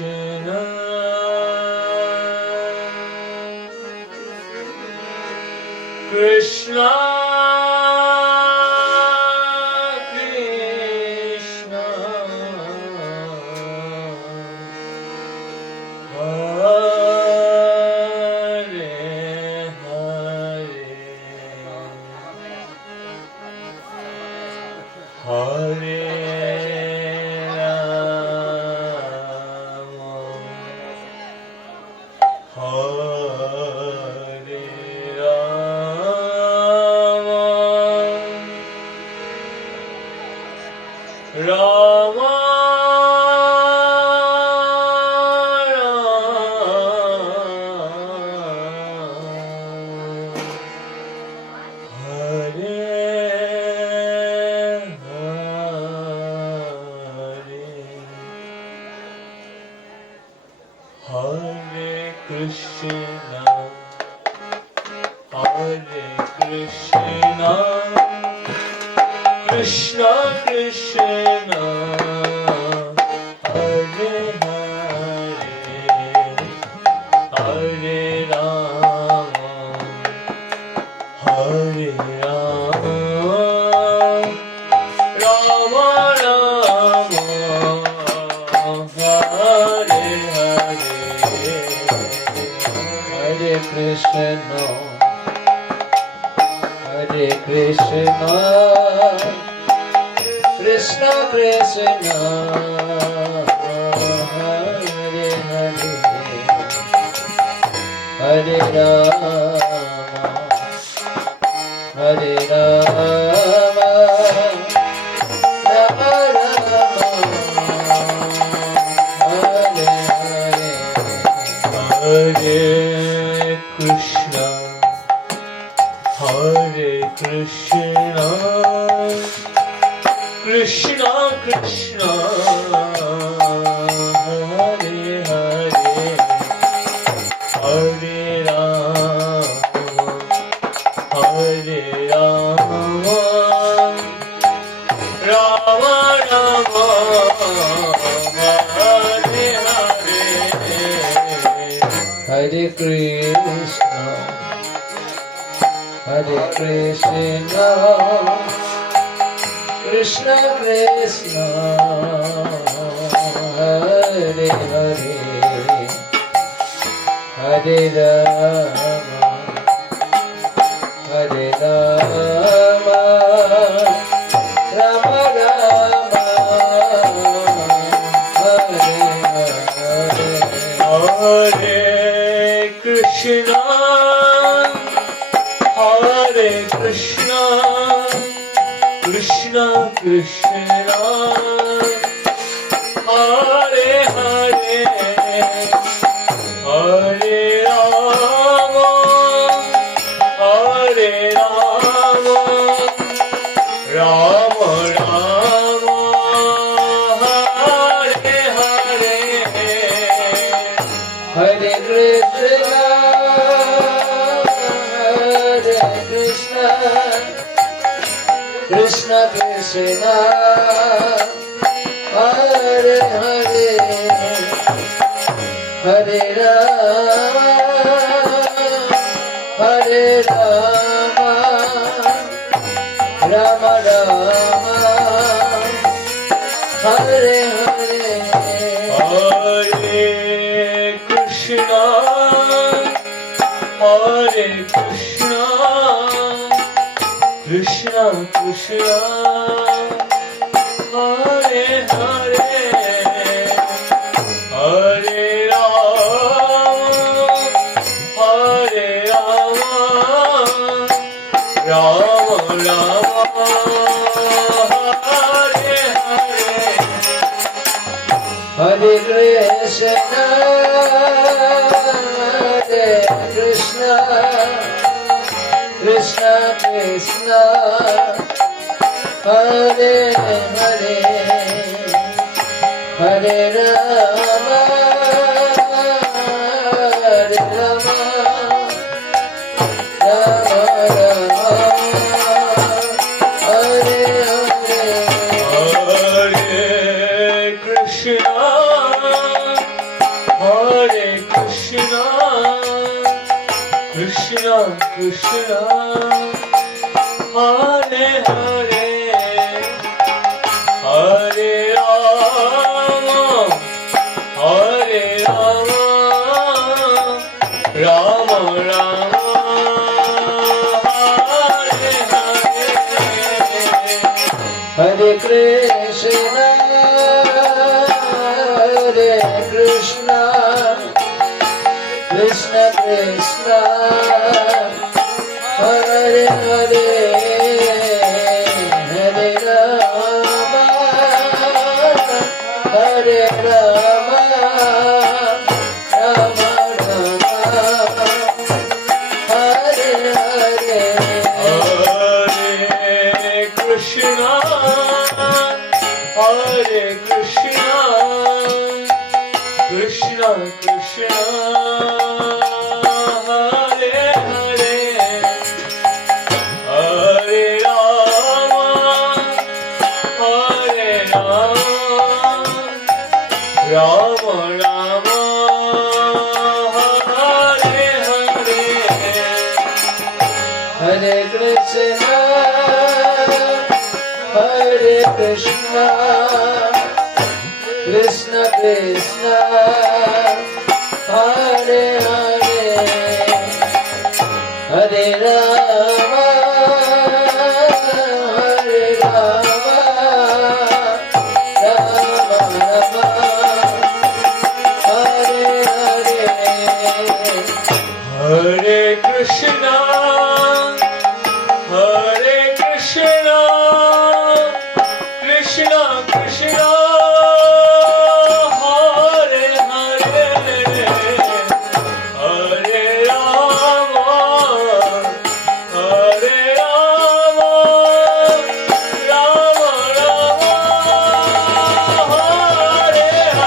Krishna Krishna Krishna Hare Hare Rama Hare Krishna Krishna Krishna Hare Hare Hare Rama Hare Rama Rama Rama Hare Hare Hare Krishna Hare Krishna Krishna Krishna Hare Hare Hare Rama Hare Rama Rama Rama Hare Hare Hare Krishna Hare Krishna Krishna Krishna Hare Hare Hare Rama Hare Rama Rama Rama Hare Hare Hare Krishna Hare Krishna Krishna Krishna Hare Hare Hare Rama Hare Rama Rama Rama Hare Hare Hare Krishna Hare Krishna Krishna Krishna Hare Hare Hare Rama Hare Rama Rama Rama Hare Hare Hare Krishna Hare Krishna Krishna Krishna Hare Hare Hare Rama Hare Rama Rama Rama Hare Hare Hare Krishna Hare Krishna Krishna Krishna Hare Hare Hare Rama Hare Rama Rama Rama Hare Hare Hare Krishna Hare Krishna Krishna Krishna Hare Hare Hare Rama Hare Rama Rama Rama Hare Hare Hare Krishna Krishna Hare Hare Hare Rama Hare Rama Rama Rama Hare Hare Hare Krishna Hare Krishna Krishna Krishna Hare Hare Hare Rama Hare Rama Rama Rama Hare Hare Hare Krishna Hare Krishna Krishna Krishna Hare Hare Hare Rama Hare Rama Rama Rama Hare Hare Hare Krishna Hare Krishna Krishna Krishna Hare Hare Hare Rama Hare Rama Rama Rama Hare Hare Hare Krishna Hare Krishna Krishna Krishna Hare Hare Hare Rama Hare Rama Rama Rama Hare Hare Hare Krishna Hare Krishna Krishna Krishna Hare Hare Hare Rama Hare Rama Rama Rama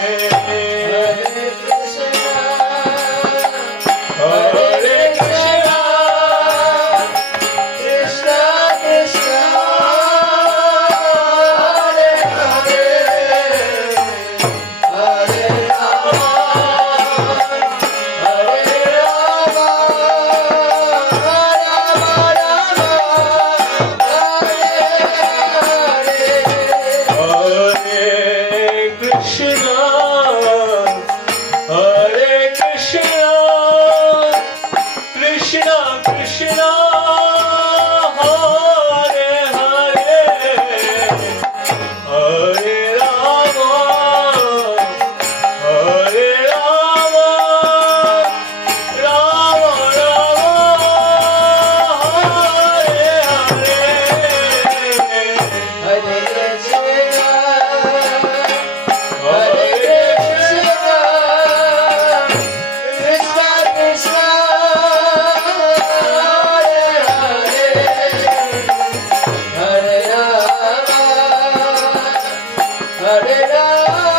Hare Hare Hare Krishna Hare Krishna Krishna Krishna Hare Hare Hare Rama Hare Rama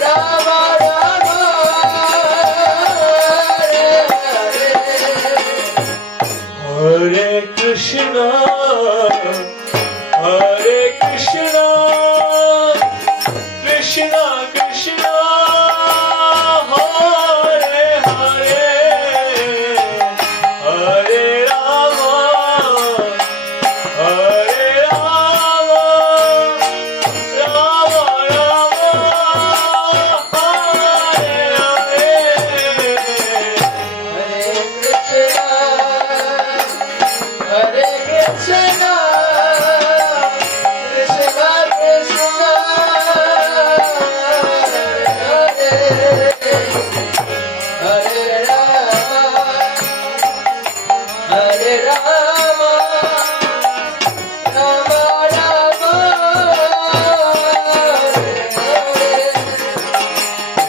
Rama Rama Hare Hare Hare Krishna Hare Krishna Krishna Krishna Hare Hare Hare Rama Hare Rama Rama Rama Hare Hare Hare Krishna Hare Krishna Krishna Krishna Hare Hare Hare Rama Hare Rama Rama Rama Hare Hare Hare Krishna Krishna Krishna Hare Rama Hare Rama Rama Rama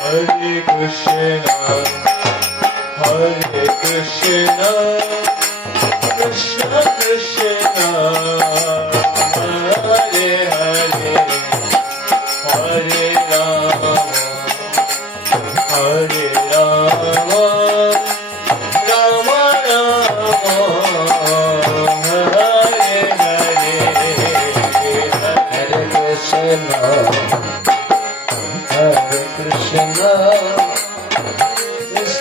Hare Krishna Hare Krishna Krishna Krishna Hare Hare Hare Rama Hare Rama Rama Rama Hare Hare Hare Krishna Hare Krishna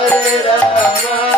Hare Rama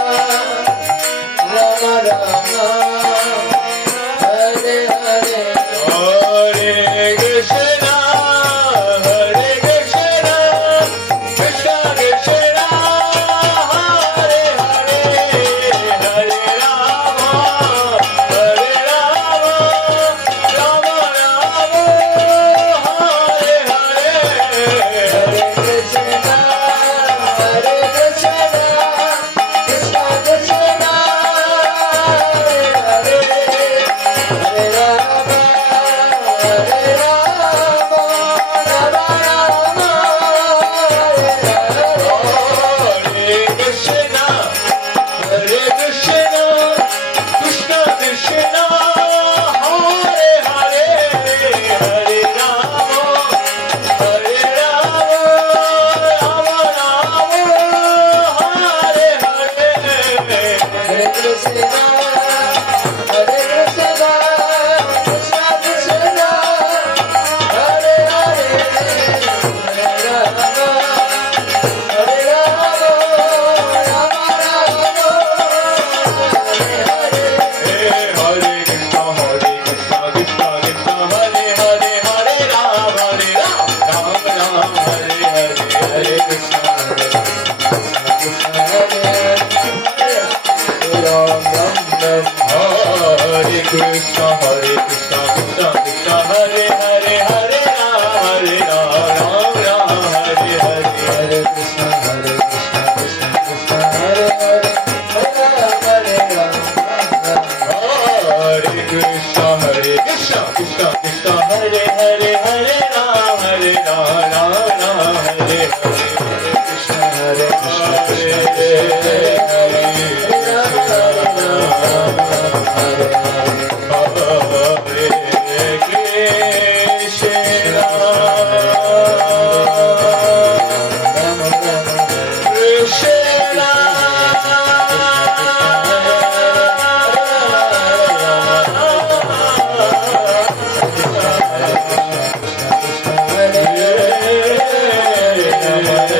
Hare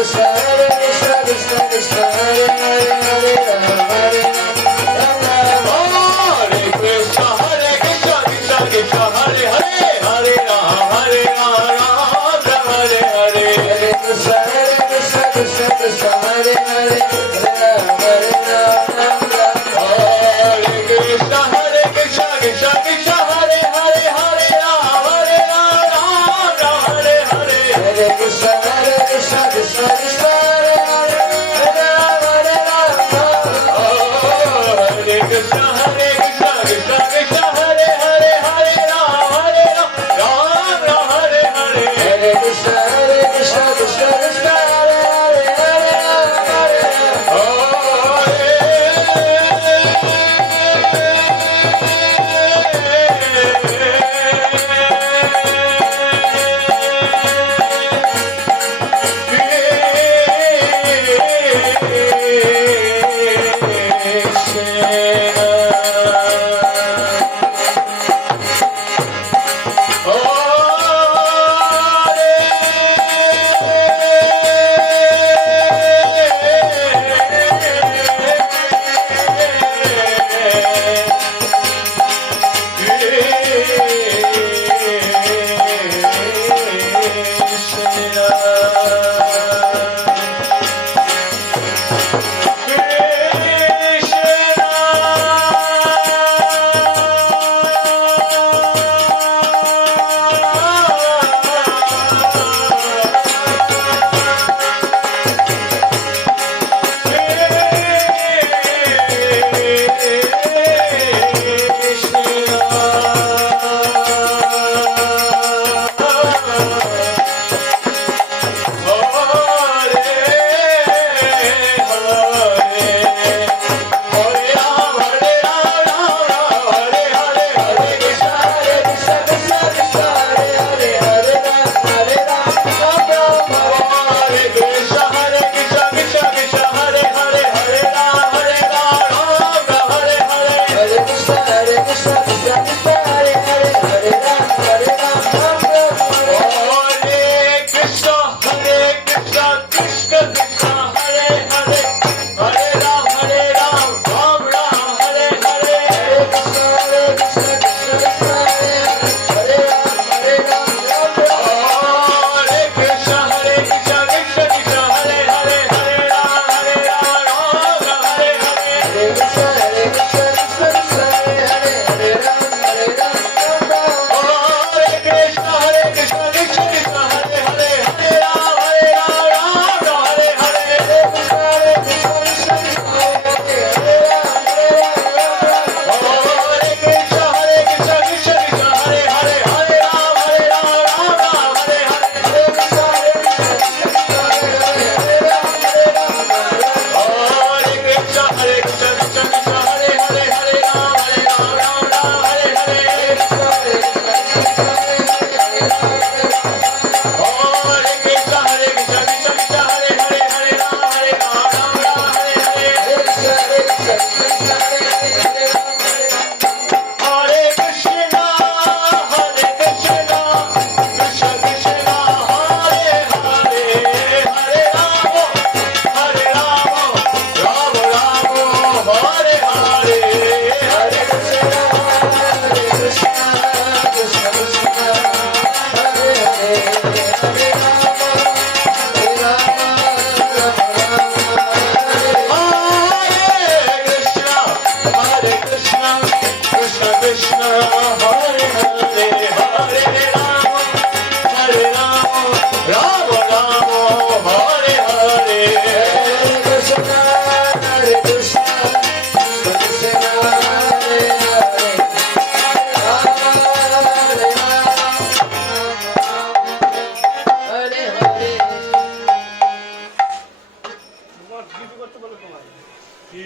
Krishna, Krishna Krishna, Hare Hare, Hare Rama, Hare